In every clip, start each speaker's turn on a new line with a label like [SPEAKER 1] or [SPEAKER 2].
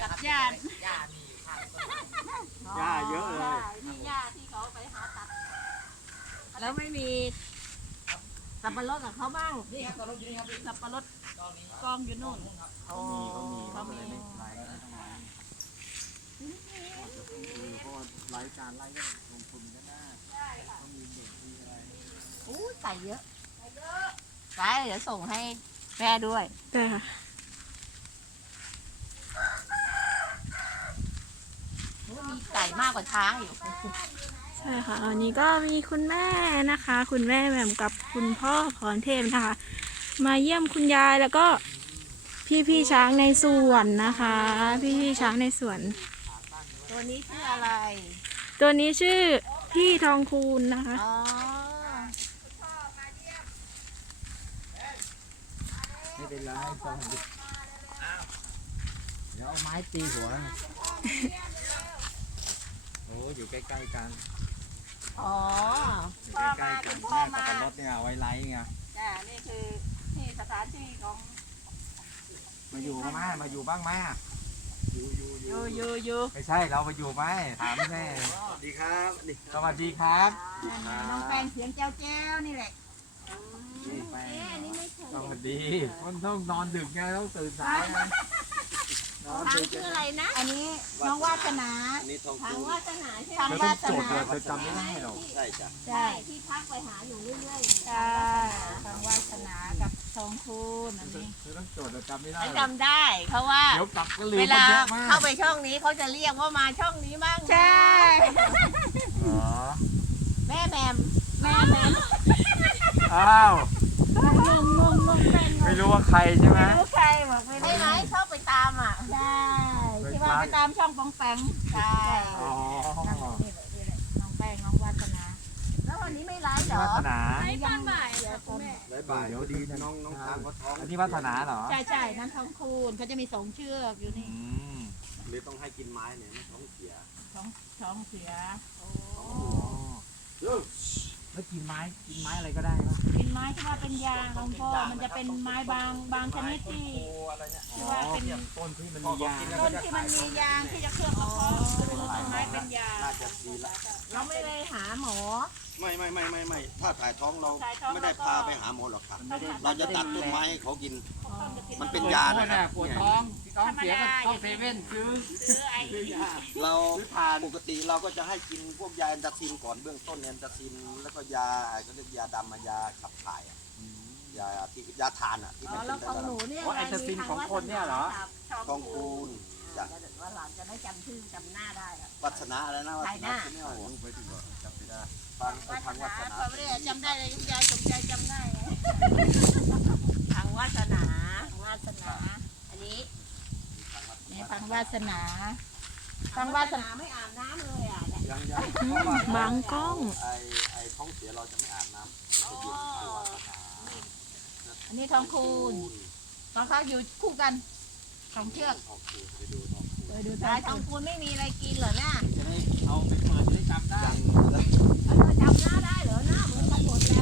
[SPEAKER 1] ดหญ้า
[SPEAKER 2] หญ้านี่ข้างต้นไม้
[SPEAKER 3] หญ้าเยอะเลย
[SPEAKER 1] นี่หญ้าที่เขาไปหาตัดแล้วไม่มีสับปะรดกับเขาบ้าง
[SPEAKER 2] นี่ครับตอนรถอยู่นี่ครับพี่
[SPEAKER 1] สับปะรด
[SPEAKER 2] ตอนนี้
[SPEAKER 1] กองอยู่นู่น
[SPEAKER 3] เขามีเขาเลยไม่ไล่เพราะว่าไล่การไล่ก็ลงทุนก็น่าเขามีเด็กมีอะไร
[SPEAKER 1] อู้ใส่เยอะไปเดี๋ยวส่งให้แม่ด้วย
[SPEAKER 4] ได้ค่ะ
[SPEAKER 1] มีไก่มากกว่าช้างอยู่
[SPEAKER 4] ใช่ค่ะวันนี้ก็มีคุณแม่นะคะ คุณแม่แหม่มกับคุณพ่อพรเทพนะคะ มาเยี่ยมคุณยายแล้วก็พี่ช้างในสวนนะคะ พี่ช้างในสวน
[SPEAKER 1] ตัวนี้ชื่ออะไร
[SPEAKER 4] ตัวนี้ชื่อพี่ทองคูณนะคะ
[SPEAKER 1] อ๋อ
[SPEAKER 3] ไม่เป็นไรสวัสดีเดี๋ยวเอาไม้ตีหัวโอ้อยู่ใกล้ๆกัน
[SPEAKER 1] อ๋อ
[SPEAKER 3] อยู่ใกล้ๆกันแม่ขับรถเนี่ยเอาไว้ไล่ไง
[SPEAKER 1] จ้านี่คือที่สถานที่ของ
[SPEAKER 3] มาอยู่บ้างไหมมาอยู่บ้างไหมอยู่
[SPEAKER 1] อยู่
[SPEAKER 3] ไม่ใช่เรามาอยู่ไหมถามแม่สวัสดีครับสวัสดีครับ
[SPEAKER 1] น้องแป้งเสียงแจ้วแจ้วนี่แหละ
[SPEAKER 3] นี่แป้ง
[SPEAKER 1] อันนี้ไม่เคย
[SPEAKER 3] สวัสดีมันต้องนอนดึกไงต้องตื่นสายไงนอน
[SPEAKER 1] ทาง
[SPEAKER 3] ดึก
[SPEAKER 1] ชื่ออะไรนะ อันนี้น้องวาสนาทางวาสนาใช่ไหม
[SPEAKER 3] เธอต้องจดเลยเธอจำไม่ได้หรอก
[SPEAKER 5] ใช่จ้ะ
[SPEAKER 1] ใช่ที่พักไปหาอยู่เรื่อยๆใช่ทางวาสนากับทองคูณอันนี้
[SPEAKER 3] เธอต้องจดแต่จำไม่ได้
[SPEAKER 1] ไม่จำได้ เพราะว่า
[SPEAKER 3] เดี๋ยวกลับก็ลืม
[SPEAKER 1] เว
[SPEAKER 3] มัน
[SPEAKER 1] ลา
[SPEAKER 3] เยอะมาก
[SPEAKER 1] เข้าไปช่องนี้เขาจะเรียกว่ามาช่องนี้บ้างใช่
[SPEAKER 3] อ๋อ
[SPEAKER 1] แม่แมมแม่แมม
[SPEAKER 3] อ้าว
[SPEAKER 1] งงแป้ง
[SPEAKER 3] ไม่รู้ว่าใครใช่ไหม
[SPEAKER 1] รู้ใครบอกไม่รู้ใช่ไหมชอบไปตามอ่ะใช่ที่ว่าไปตามช่องปองแปงใช่
[SPEAKER 3] อ๋อ
[SPEAKER 1] นี่แหละน้องแป้งน้องวาสนา แล้ววันนี้ไม่ไลฟ์เหรอ
[SPEAKER 3] วาสนา
[SPEAKER 1] ไลฟ์ตอนบ่ายคุณแม่
[SPEAKER 5] บ่ายเดี๋ยวดีน้องทางเขาท้อง
[SPEAKER 3] อันนี้วาสนาเหรอ
[SPEAKER 1] ใช่นั่นทองคูณเขาจะมี2เชือกอยู่
[SPEAKER 3] อื
[SPEAKER 1] นี่
[SPEAKER 3] ม
[SPEAKER 5] หรือต้องให้กินไม้เนี่ยมันท้องเสีย
[SPEAKER 1] ท้องเสียโอ้
[SPEAKER 3] อ๋อแล้วกินไม้อะไรก็ได้ปะ
[SPEAKER 1] เป็นไม้ที่ว่าเป็นยางของพ่อมันจะเป็นไม้บางชนิดที่
[SPEAKER 5] อะไรเนี่ย
[SPEAKER 1] ที่ว่าเป็น
[SPEAKER 3] ต้นที่มันมียาง
[SPEAKER 1] ต้นที่มันมียางที่จะเคลือบกระเพาะเป็นไม้เป็นยาง
[SPEAKER 5] น่าจะดีละ
[SPEAKER 1] เราไม่ได้หาหมอ
[SPEAKER 5] ไม่ถ้าถ่ายท้องเรา
[SPEAKER 1] ถ่ายท้อง
[SPEAKER 5] ไม่ได้พาไปหาหมอหรอกครับ
[SPEAKER 1] เรา
[SPEAKER 5] เราจะตัดต้นไม้ให้เขากิน มันเป็น
[SPEAKER 3] ปวด
[SPEAKER 5] ยา
[SPEAKER 3] ท้อง
[SPEAKER 5] นะครับ
[SPEAKER 3] ปวดท้องท้องเสียก็ต้องเซเว่นซื้อ
[SPEAKER 1] ซื้อไอ้
[SPEAKER 3] ซื้อยา
[SPEAKER 5] เราปกติเราก็จะให้กินพวกยาแอนตาซินก่อนเบื้องต้นแอนตาซินแล้วก็ยาเขาเรียกยาดำมายาขับถ่ายอะยาที่ยาทานอ่ะที่
[SPEAKER 1] อ๋
[SPEAKER 5] มั
[SPEAKER 1] อน แล้วของหนูเนี่ย
[SPEAKER 3] ว่าแอนตาซินของคนเนี่ยเหรอ
[SPEAKER 5] ทองคูณจ้ะ
[SPEAKER 1] ว่าหลานจะได้จำชื่อจำหน้าได้อะ
[SPEAKER 5] วัฒนะอะไรนะวัฒ
[SPEAKER 1] ใช่ห
[SPEAKER 5] นะ
[SPEAKER 1] น้า
[SPEAKER 5] ที่ไม่เอารูปไว้ดีกว่าจำไม่ได้ทางวัฒนะ
[SPEAKER 1] เขาไม่ได้จำได้เลยยายสมใจจำได้ทางวาสนาอันนี้นี่ทางวาสนาทางวาสนาไม่อาบน้ำเลยอ่ะ
[SPEAKER 5] ยัง
[SPEAKER 4] บางกล้อง
[SPEAKER 5] ไอ้ท้องเสียเราจะไม่อาบน้ำจะอยู่ทางวัฒนะ
[SPEAKER 1] อันนี้ทองคูณสองข้างอยู่คู่กันสองเชือก
[SPEAKER 5] ทองคูณไปดูทองคูณ
[SPEAKER 1] ดูท้ายทองคูณไม่มีอะไรกินเหรอเนี่ย
[SPEAKER 3] จะได้เอาไปเปิดจะได้จำได้
[SPEAKER 5] ยัง
[SPEAKER 1] จำหน้าได้เหรอหน้าเหมือนกันหมดแล้ว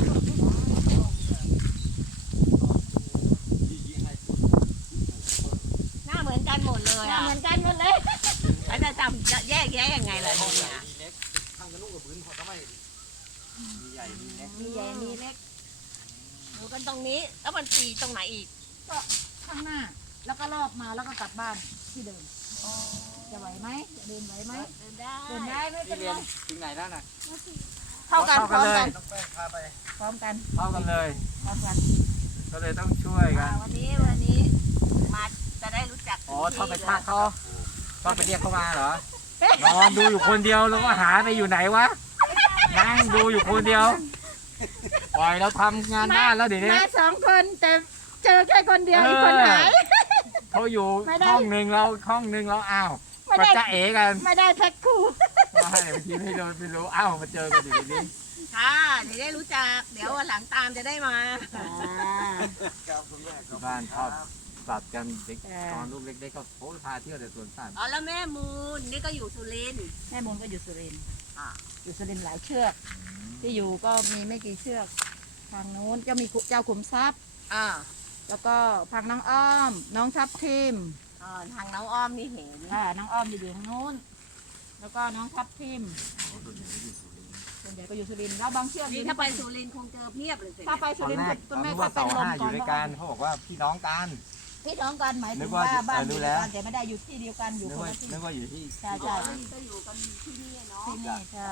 [SPEAKER 5] ยิ่งให้
[SPEAKER 1] หน้าเหมือนกันหมดเลยหน้าเหมือนกันหมดเลยแล้วจะจำจะแยกแยะยังไงล่ะ
[SPEAKER 5] ห้อง
[SPEAKER 1] เนี่
[SPEAKER 5] ใหญ่
[SPEAKER 1] ย
[SPEAKER 5] มีเล็กทางกระนุ่งกับพื้นเขาทำไมมีใหญ่มีเล็ก
[SPEAKER 1] มีใหญ่มีเล็กดูกันตรงนี้แล้วมันตีตรงไหนอีกก็ข้างหน้าแล้วก็รอบมาแล้วก็กลับบ้านที่เดิมจะไหวไหมเดินไหวไหมเดินได้ไม่เป็
[SPEAKER 3] ที่
[SPEAKER 1] น
[SPEAKER 3] เรี
[SPEAKER 1] ไร
[SPEAKER 3] ยนถึงไหนแล้วน่ะ
[SPEAKER 1] เท่ากันพร้อมกัน
[SPEAKER 5] น้องแป้งพาไป
[SPEAKER 1] พร้อมกัน
[SPEAKER 3] เท่ากันเลย
[SPEAKER 1] พร้อมกัน
[SPEAKER 3] ก็เลยต้องช่วยกัน
[SPEAKER 1] วันนี้มาจะได้รู้จัก
[SPEAKER 3] อ๋อชอบไปทักเขาชอบไปเรียกเขามาเหรอ นอนดูอยู่คนเดียวแล้วก็หาไปอยู่ไหนวะ นั่งดูอยู่คนเดียว ปล่อยเราทำงานบ้านแล้วเดี๋ยวนี้
[SPEAKER 1] มา2 คนแต่เจอแค่คนเดียวอีกคนหาย
[SPEAKER 3] เขาอยู่
[SPEAKER 1] ไม่ได้
[SPEAKER 3] ห้องหนึ่งเราอ้าว
[SPEAKER 1] ไม่
[SPEAKER 3] มา
[SPEAKER 1] ได้
[SPEAKER 3] จะเอ๋กัน
[SPEAKER 1] ไม่ได้แพ็คคู่
[SPEAKER 3] ไม่บางทีไม่รู้อ้าวมาเจอกันอยู่ดี
[SPEAKER 1] ค่ะเดี๋ยวได้รู้จักเดี๋ยววันหลังตามจะได้มา
[SPEAKER 5] ครับคุณแม่
[SPEAKER 3] ที่บ้านชอบสัตว์กันเด็กตอนลูกเล็กๆก็โอ้พาเที่ยวแต่สวนสัตว์
[SPEAKER 1] อ๋อแล้วแม่มูลนี่ก็อยู่สุรินทร์แม่มูลก็อยู่สุรินทร์อยู่สุรินทร์หลายเชือก ที่อยู่ก็มีไม่กี่เชือก ทางนู้นก็มีเจ้าขุมทรัพย์แล้วก็พังน้องอ้อม น้องทับทิมทางน้องอ้อมนี่เห็นน้องอ้อมอยู่ทางนู้นแล้วก็น้องทับทิมส่วนใหญ่ก็อยู่สุรินทร์แล้วบางเชือกนี่ถ้าไปสุรินทร์คงเจอเพียบเลยถ้าไปสุรินทร์คุณแม่ก็เป็นลมก่อน
[SPEAKER 3] เขาบอกว่าพี่น้องกัน
[SPEAKER 1] พี่น้องกันหมายถึงว่าบ้านอยู่กันแต่ไม่ได้อยู่ที่เดียวกันอยู่คนละที่
[SPEAKER 3] นึกว่าอยู่ที่
[SPEAKER 1] ใช่ก็อยู่กันที่นี่เนาะที่นี่ใช่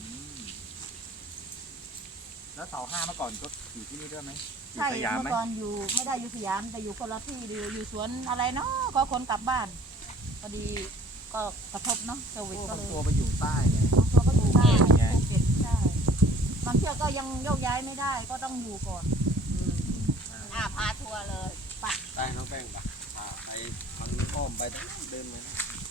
[SPEAKER 3] แล้วเสา5เมื่อก่อนก็อยู่ที่นี่ด้วยไหม
[SPEAKER 1] ใช่เมื่อก่อนอยู่ไม่ได้อยู่สยามแต่อยู่คนละที่อยู่สวนอะไรเนาะก็คนกลับบ้านพอดีก็กระทบเนาะโควิดก็เลย
[SPEAKER 3] ตัวไปอยู่ใต้ไง
[SPEAKER 1] บางตัวก็อยู่ใต้ภูเก็ตใช่บางเชือกก็ยังโยกย้ายไม่ได้ก็ต้องอยู่ก่อนพาทัวร์เลยไป
[SPEAKER 5] ได้น้องแป้งไปไปทางอ้อมไปเดินเลย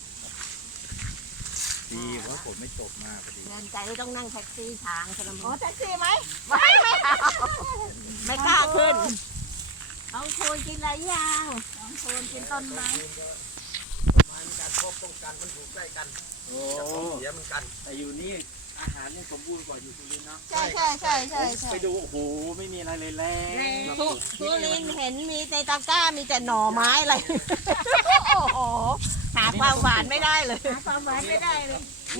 [SPEAKER 3] ดีเพราะผมไม่จบมาพอดี
[SPEAKER 1] เดินใจต้องนั่งแท็กซี่ช้างใช่ไหมโอ้แท็กซี่ไหมไม่เอาไม่กล้าขึ้นน้องโคนกินอะไรยังน้องโคนกินต้นไม้
[SPEAKER 5] มันการครบต้องการมันถูกใกล้กัน
[SPEAKER 3] โอ้
[SPEAKER 5] เสียมันกัน
[SPEAKER 3] แต่อยู่นี่อาหารยังสมบูรณ์กว่าอยู่สุรินทร์เนาะ
[SPEAKER 1] ใช่
[SPEAKER 3] ไปดูโอ้โหไม่มีอะไรเลยแรง
[SPEAKER 1] ทุเรียนเห็นมีในตะกร้ามีแต่หน่อไม้อะไรโอ้โหหาความหวานไม่ได้เลยหาความหวานไม่ได้เลย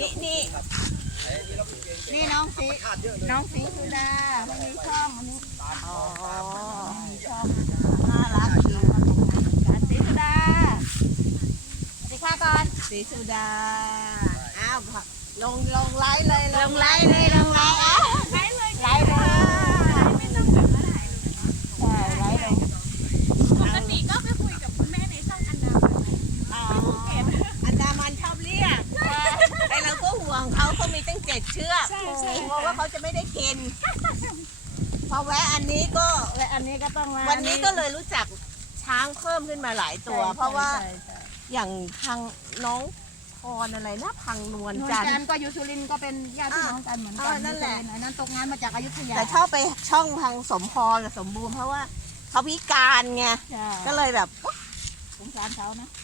[SPEAKER 1] นี่น้องสีสุดามันมีช่องอันนี้มีช่องน่ารักดีสีสุดาสวัสดีค่ะก่อนสีสุดาอ้าวลงไลฟ์เลยลงไลฟ์เลยอ้าวไลฟ์เลยไม่ต้องแบบว่าถ่ายเลยใช่ไลฟ์เลย
[SPEAKER 4] ปกติก็ไปคุยกับคุณแม่ในช่องอันดามัน
[SPEAKER 1] อันดามันชอบเรียกแต่เราก็ห่วงเขามีตั้ง7 เชือกกลัวว่าเขาจะไม่ได้กินพอแวะอันนี้ก็ต้องมาวันนี้ก็เลยรู้จักช้างเพิ่มขึ้นมาหลายตัว เพราะว่าอย่างทางน้องพรอะไรนะพังนวลจันทร์ก็อยู่สุรินทร์ก็เป็นญาติพี่น้องกันเหมือนกันนั่นแหละอันนั้นตกงานมาจากอยุธยาแต่ชอบไปช่องทางสมพรกับสมบูรณ์เพราะว่าเขาพิการไงก็เลยแบบสงสารเขานะ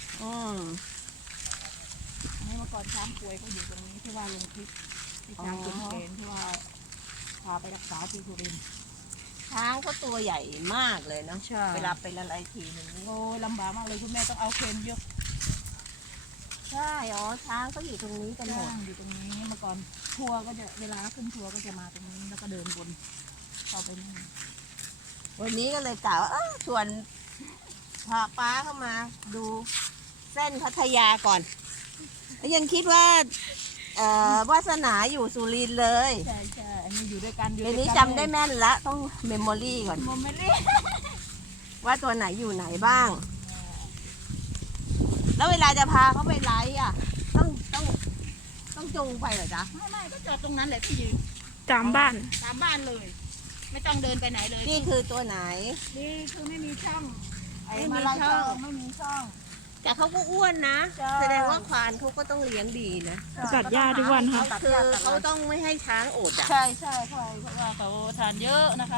[SPEAKER 1] อันนี้เมื่อก่อนช้างป่วยก็อยู่ตรงนี้ที่ว่าลงคลิปที่ช้างกินเคนที่ว่าพาไปรักษาที่สุรินทร์ช้างก็ตัวใหญ่มากเลยเนาะเวลาเป็นอะไรทีนึงโอ้ยลำบากมากเลยคุณแม่ต้องเอาเคนยกใช่ช้างก็อยู่ตรงนี้กันหมดอยู่ตรงนี้เมื่อก่อนทัวร์ก็จะเวลาขึ้นทัวร์ก็จะมาตรงนี้แล้วก็เดินบนเข้าไปนี่วันนี้ก็เลยกล่าวว่าชวนพาป้าเข้ามาดูเส้นพัทยาก่อนยังคิดว่าวาสนาอยู่สุรินทร์เลยใช่อันนี้อยู่ด้วยกันเดี๋ยวนี้จำได้แม่นละต้องเมมโมรี่ก่อนว่าตัวไหนอยู่ไหนบ้างแล้วเวลาจะพาเขาไปไลฟ์ต้องจูงไปเหรอจ๊ะไม่ก็จอดตรงนั้นแหละที่ยืน
[SPEAKER 4] ตามบ้าน
[SPEAKER 1] เลย ไม่ต้องเดินไปไหนเลยนี่คือตัวไหนนี่คือไม่มีช่องไม่มีช่องแต่เขาก็อ้วนนะแสดงว่าควานเขาก็ต้องเลี้ยงดีนะ
[SPEAKER 4] ตัดหญ้าทุกวันค่ะ
[SPEAKER 1] คือเขาต้องไม่ให้ช้างอดอ่ะใช่เพราะว่าเขาทานเยอะนะคะ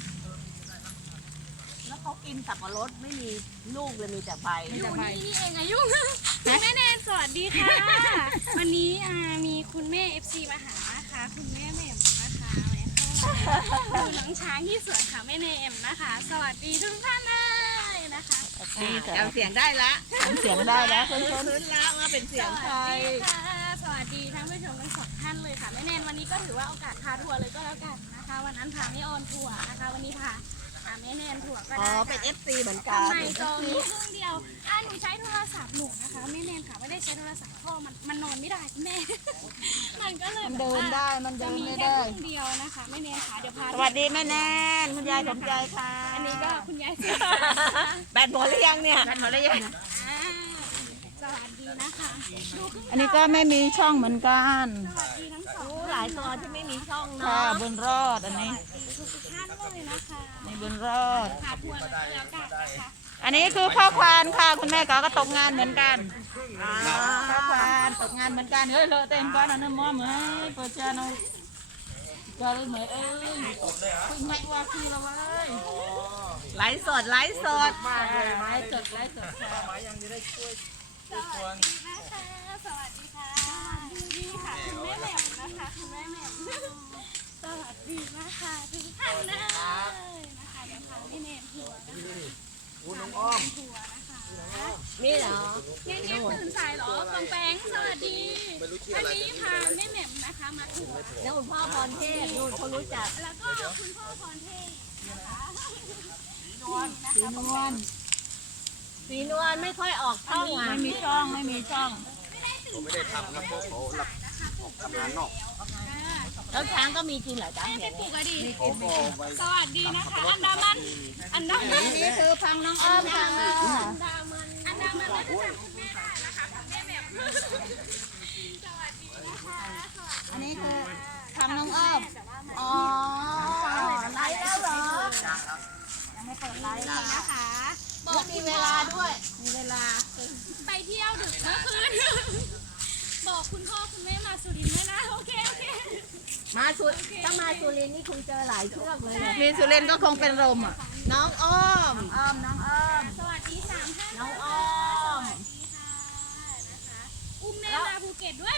[SPEAKER 1] แล้วเขากินสับปะรดไม่มีลูกเลยมีแต่ใบ
[SPEAKER 4] อยู่นี่เองอายุแม่แนนสวัสดีค่ะวันนี้มีคุณแม่ FC มาหานะคะคุณแม่แหม่มนะคะดูน้องช้างที่สวนค่ะแม่แนมนะคะ สวัสดีทุกท่านเลยนะคะ
[SPEAKER 1] จำเสียงได้ละคุ้นแล้วว่าเป็นเสียงใคร
[SPEAKER 4] สวัสดีทั้งผู้ชมทั้ง2ท่านเลยค่ะแม่แนนวันนี้ก็ถือว่าโอกาสพาทัวร์เลยก็แล้วกันนะคะวันนั้นพาแม่ออนทัวร์นะคะวันนี้พาแม่แนนทัวร์ก็ได้
[SPEAKER 1] เป็น FC เหมือนกัน
[SPEAKER 4] ทำไมตรงนี้ครึ่งเดียวหนูใช้โทรศัพท์หนูนะคะแม่แนนค่ะไม่ได้ใช้โทรศัพท์พ่อมันนอนไม่ได้คุณแม่มันก็เลย
[SPEAKER 1] เดินได้มันเดินไม่ได้
[SPEAKER 4] ครึ่งเดียวนะคะแม่แนนค่ะเดี๋ยวพา
[SPEAKER 1] สวัสดีแม่แนนคุณยายสมใจค่ะ
[SPEAKER 4] อันนี้ก็คุณยาย
[SPEAKER 1] แบตหมดหรือยังเนี่ยแบตหมดหรือยัง
[SPEAKER 4] สวัสดีนะคะ
[SPEAKER 1] อันนี้ก็ไม่มีช่องเหมือนกัน
[SPEAKER 4] สวัสดีทั้งสอง
[SPEAKER 1] หลายตัวที่ไม่มีช่องเนาะบุญรอดอันนี้
[SPEAKER 4] ทุกท่านเลยนะคะ
[SPEAKER 1] ในบุญรอด
[SPEAKER 4] พาทัวร์แล้วกันนะคะ
[SPEAKER 1] อันนี้คือพ่อควานค่ะคุณแม่ก็ตกงานเหมือนกันพ่อควานตกงานเหมือนกันเลอะเต็มก้อนน้ำมอมเหมือนเปิดเจอหน่อยก็เลยเหมือนคุยไม่ว่าคือเราเลยไลฟ์สด
[SPEAKER 3] มากเลย
[SPEAKER 1] ไลฟ์สด
[SPEAKER 3] ยังจะได้ช่วย
[SPEAKER 4] สวัสดีนะคะสวัสดีค่ะนี่ค่ะคุณแม่แหม่มนะคะคุณแม่แหม่มสวัสดีนะคะทุกท่านเลยนะคะเดี๋ยวพาแม่แหม่มทัวร์นะคะ
[SPEAKER 3] น้องอ้อม
[SPEAKER 4] ทัวร์นะคะ
[SPEAKER 1] นี่เหรอ
[SPEAKER 6] เงี้ยตื่นสายเหรอปองแปงสวัสดี วันนี้พาแม่แหม่มนะคะมาทัวร์
[SPEAKER 1] แล้วคุณพ่อพรเทพนู่นเขารู้จัก
[SPEAKER 6] แล้วก็คุณพ่อพรเทพนะคะ
[SPEAKER 1] สีนวลสีนวลไม่ค่อยออกช่องอ่ะไม่มีช่องไม่มีช่อง
[SPEAKER 5] ผมไม่ได้ทำครับเพราะเขารับทำงานนอก
[SPEAKER 1] แล้วช้างก็มีจริงเหรอจ๊ะ
[SPEAKER 6] ไปปลูกอะดี
[SPEAKER 5] ผมก็เอาไป
[SPEAKER 6] สวัสดีนะคะ อันดามัน อันดามัน
[SPEAKER 1] นี่คือพังน้องอ้อมค่ะ
[SPEAKER 6] อันดามันก็จะจำคุณแม่ได้นะคะคุณแม่แหม่มสวัสดีนะคะสวัสดี
[SPEAKER 1] อันนี้คือพังน้องอ้อมอ๋อไลฟ์แล้วเหรอยังไม่เปิดไลฟ์
[SPEAKER 6] นี่นะคะ
[SPEAKER 1] แล้วมีเวลาด้วยมีเวลา
[SPEAKER 6] ไปเที่ยวดึกเมื่อคืน บอกคุณพ่อคุณแม่มาสุรินทร์ด้วยนะ โอเคโอเค
[SPEAKER 1] มาสุดถ้ามาสุรินทร์นี่คุณเจอหลายเชือกเลยมีสุรินทร์ก็คงเป็นลมอ่ะน้องอ้อมน้องอ้อม
[SPEAKER 6] สวัสดี3 ท่าน
[SPEAKER 1] น้องอ้อม
[SPEAKER 6] สวัสดีค่ะนะคะ อุ้มแม่มาภูเก็ตด้วย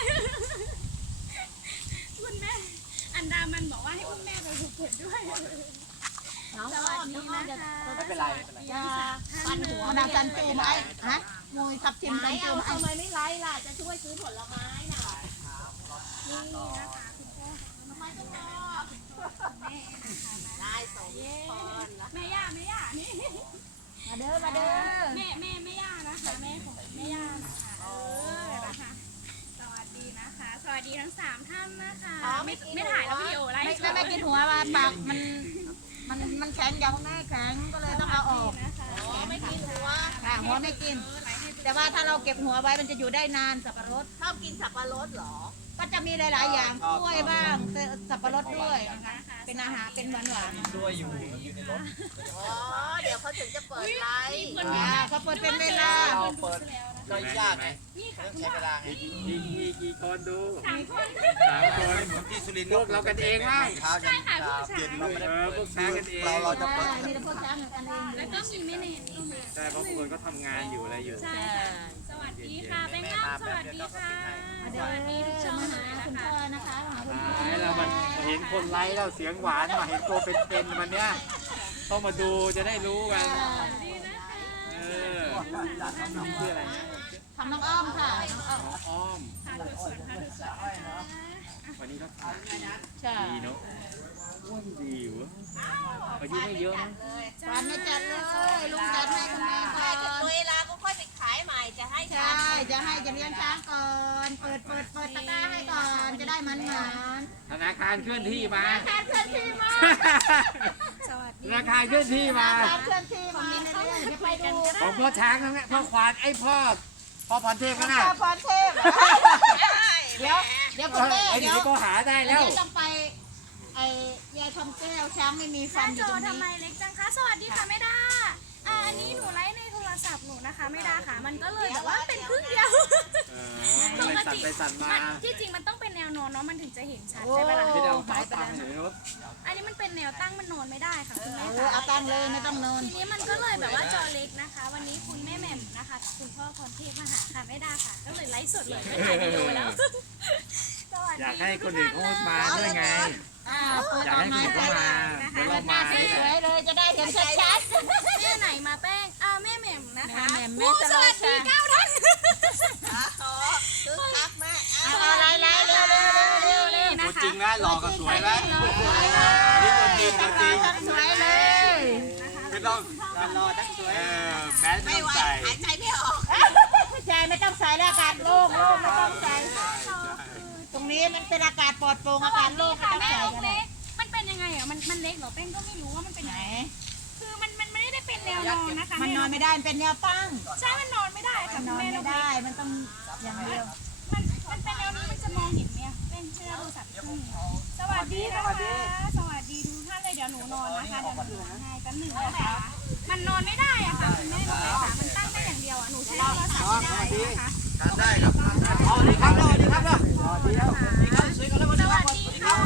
[SPEAKER 6] คุณแม่ อันดามันบอกว่าให้อุ้มแม่ไปภูเก็ตด้วย
[SPEAKER 1] น้อง
[SPEAKER 6] ส
[SPEAKER 1] อ้
[SPEAKER 6] วั
[SPEAKER 1] อ
[SPEAKER 6] ส
[SPEAKER 1] ม
[SPEAKER 6] ดี
[SPEAKER 1] น้องอ้อ
[SPEAKER 6] นะ
[SPEAKER 1] มจะ
[SPEAKER 6] คะ
[SPEAKER 2] ไม่เป็นไรไม่เป็นไร
[SPEAKER 1] จะปันหัวนาจันจูไหมฮะมวยทับทิมจันจูทำไมไม่ไล่ล่ะจะช่วยซื้อผลไม้น่ะ
[SPEAKER 6] นี่นะคะคุณพ่อ
[SPEAKER 1] ทำไมต้องรอ
[SPEAKER 6] แม่นะคะ
[SPEAKER 1] ได้สองคนนะ
[SPEAKER 6] แม่ย่าแม่ย่านี่
[SPEAKER 1] มาเด้อมาเด้อ
[SPEAKER 6] แม่ย่านะคะแม่ของแม่ย่านะคะนะคะสวัสดีนะคะ สวัสดีทั้ง3 ท่านนะคะไม่ถ่ายแล้ววิดีโอไลฟ์
[SPEAKER 1] ไม่กินหัวว่าปากมันแข็งยังแม่แข็งก็เลยต้องเอาออก
[SPEAKER 6] นะคะ
[SPEAKER 1] ไม่กินหัวค่ะหัวไม่กิน แต่ว่าถ้าเราเก็บหัวไว้มันจะอยู่ได้นานสับปะรดชอบกินสับปะรดเหรอ ก็จะมีหลายๆอย่างกล้วยบ้างสับปะรดด้วย เป็นอาหารเป็นหวานๆ
[SPEAKER 2] ด้วยอยู่ในรถ
[SPEAKER 1] อ๋อเดี๋ยวเขาถึงจะเปิดไลฟ์
[SPEAKER 6] คน
[SPEAKER 1] เขาเปิดเป็นเวลา
[SPEAKER 2] เราเปิดก็ยากไง
[SPEAKER 6] นี่ค่ะ
[SPEAKER 2] ต้องใช้เวลาไง
[SPEAKER 3] กี่คนดู
[SPEAKER 6] 3 คน
[SPEAKER 3] 3 คน
[SPEAKER 5] เหมือนที่สุรินทร์
[SPEAKER 3] พวกเรากันเองมั้ง
[SPEAKER 5] เช้ายัน
[SPEAKER 6] ค่ะผู้ชาย
[SPEAKER 5] เย็นเราไม่ได้
[SPEAKER 3] พวกช้างกันเอง
[SPEAKER 5] เราจะเปิด
[SPEAKER 1] มีแต่พวกช้างเหมือนกันเอง
[SPEAKER 6] แล้วก็มีแม่เนตเข้ามา
[SPEAKER 3] ใช่เพราะบางคนก็ทำงานอยู่อะไรอยู่
[SPEAKER 6] ใช่ค่ะสวัสดีค่ะแบงค์ล่ำสวัสดีค่ะสวัสดีทุกช่อง
[SPEAKER 1] มาหา
[SPEAKER 6] นะ
[SPEAKER 1] คุณ
[SPEAKER 6] คะ
[SPEAKER 1] พ่อนะคะมาหาคุณพ่อ
[SPEAKER 3] ให้เรามาเห็นคนไลฟ์เราเสียงหวานมาเห็นตัวเป็นๆวันเนี้ยต้องมาดูจะได้รู้กัน
[SPEAKER 6] สวัสดีนะคะ
[SPEAKER 3] เออชื่ออะไรนะ
[SPEAKER 1] ทำน้องอ้อมค่ะน้องอ้อม
[SPEAKER 3] น้องอ้อม
[SPEAKER 6] ทานทุกส่วนทานทุกส่วนนะคะ
[SPEAKER 3] วันนี้ก็
[SPEAKER 1] ใช่
[SPEAKER 3] ดีเนาะอ้วนดีวะอายุไม่เยอะนะ
[SPEAKER 1] วันนี้จัดเลยลุงจัดให้คุณแม่ก่อนเวลาก็ค่อยไปขายใหม่จะให้ใช่จะเลี้ยงช้างก่อนเปิดตะกร้าให้ก่อนจะได้มัน
[SPEAKER 3] ธนาคารเคลื่อนที่มา
[SPEAKER 1] การเคลื่อนที่มา
[SPEAKER 6] สวัส
[SPEAKER 3] ธ
[SPEAKER 6] ดี
[SPEAKER 3] นาคารเคลื่อนที่มา
[SPEAKER 1] การเคลื่อนที่มาเรื่อยๆเดี๋ยวไปดู
[SPEAKER 3] ของพ่อช้างนั่นแหละพ่อควานไอ้พ่อพรเทพก็น่ะ
[SPEAKER 1] พรเทพเดี๋ยวคุณแม่
[SPEAKER 3] ไอ้
[SPEAKER 1] เดี๋
[SPEAKER 3] นี่
[SPEAKER 1] ยว
[SPEAKER 3] ก็หาได้แล้ว
[SPEAKER 1] ต้องไปไอ้ยายทำแก้วช้างไม่มีฟั
[SPEAKER 6] หน้าน
[SPEAKER 1] อ
[SPEAKER 6] จ
[SPEAKER 1] ยู่
[SPEAKER 6] อ
[SPEAKER 1] ตรง
[SPEAKER 6] ทำไม
[SPEAKER 1] นี้
[SPEAKER 6] เล็กจังคะสวัสดีค่ะแม่ดาอันนี้หนูไลฟ์ในโทรศัพท์หนูนะคะแม่ดาค่ะ มันก็เลยแบบว่าเป็นครึ่งเดียว
[SPEAKER 3] ไปสั่นไปสั่นมา
[SPEAKER 6] ที่จริงมันต้องเป็นแนวนอนเนาะมันถึงจะเห็นชัด
[SPEAKER 1] โอ้
[SPEAKER 6] ใช่ไหมล่ะ
[SPEAKER 3] ที่เอาฝาตังค์หรือรถ
[SPEAKER 6] อันนี้มันเป็นแนวตั้งมันนอนไม่ได้ค่ะคุณแม่
[SPEAKER 1] เอาตั้งเลยไม่ต้องนอน
[SPEAKER 6] ทีนี้มันก็เลยแบบว่าจอเล็กนะคะ วันนี้คุณแม่แหม่มนะคะ คุณพ่อพรเทพมาหาค่ะแม่ดาค่ะ ก็เลยไลฟ์สดเลยไม่ถ่ายวิดีโอแล้วสวัสดี
[SPEAKER 3] อยากให้คนอื่นเขามาด้วยไง
[SPEAKER 1] เปิด
[SPEAKER 3] อยาก
[SPEAKER 1] ออก
[SPEAKER 3] ให้คน
[SPEAKER 1] มา
[SPEAKER 3] อื่นเขามาเดี๋ยวเรามา
[SPEAKER 1] ส
[SPEAKER 3] นี่แห
[SPEAKER 1] ว
[SPEAKER 3] ละ
[SPEAKER 1] ยๆเลยจะได้เห็นชัด
[SPEAKER 6] แม่ไหนมาแป้งแม่แหม่มนะคะ
[SPEAKER 1] แม่แหม่ม
[SPEAKER 6] โอ้สวัสดี9 ท่าน
[SPEAKER 1] คึกคักแม่อะไรเร็วๆ
[SPEAKER 6] นะ
[SPEAKER 5] ตัว
[SPEAKER 6] คะ
[SPEAKER 5] จริงนะหล่อกับสวยไหมอันนี้ตัวจริงตัวจริง
[SPEAKER 1] สวยเลย
[SPEAKER 5] ไม่ต้องรอทั้งสวยแมสไม่ต้องใส่
[SPEAKER 1] ใจไม่ออกใจไม่ต้องใส่แล้วอากาศโล่งไม่ต้องใส่ตรงนี้มันเป็นอากาศปลอดโปร่งอากาศโล่งไม่
[SPEAKER 6] ค่ะ
[SPEAKER 1] ต้อง
[SPEAKER 6] แม่
[SPEAKER 1] ใส่
[SPEAKER 6] ลูก
[SPEAKER 1] กัน
[SPEAKER 6] เล็กมันเป็นยังไงอ่ะมันเล็กเหรอแป้งก็ไม่รู้ว่ามันเป็น
[SPEAKER 1] ไหน
[SPEAKER 6] ยังไงคือมันไม่ได้เป็นแนวนอนนะคะ
[SPEAKER 1] มันนอนไม่ได้มันเป็นแนวตั้ง
[SPEAKER 6] ใช่มันนอนไม่ได้ค่ะ
[SPEAKER 1] นอน
[SPEAKER 6] แม่
[SPEAKER 1] ไม่
[SPEAKER 6] ลูกเล็
[SPEAKER 1] ได้
[SPEAKER 6] ก
[SPEAKER 1] มันต้องอย่างเดียว
[SPEAKER 6] มันเป็นแนวนี้มันจะมองเห็นไหมอะเป็นเชื่อโทรศัพท์สวัสดีนะคะสวัสดีทุกท่านเลยเดี๋ยวหนูนอนนะคะเดี๋ยวหนูนอนให้แป๊บหนึงนะคะมันนอนไม่ได้อะค่ะคุณแม่ลูกเล็กค่ะมันตั้งได้อย่างเดียวอะหนูใช้โทรศัพท์ไม่ได้นะคะ
[SPEAKER 5] ทานได้ครับ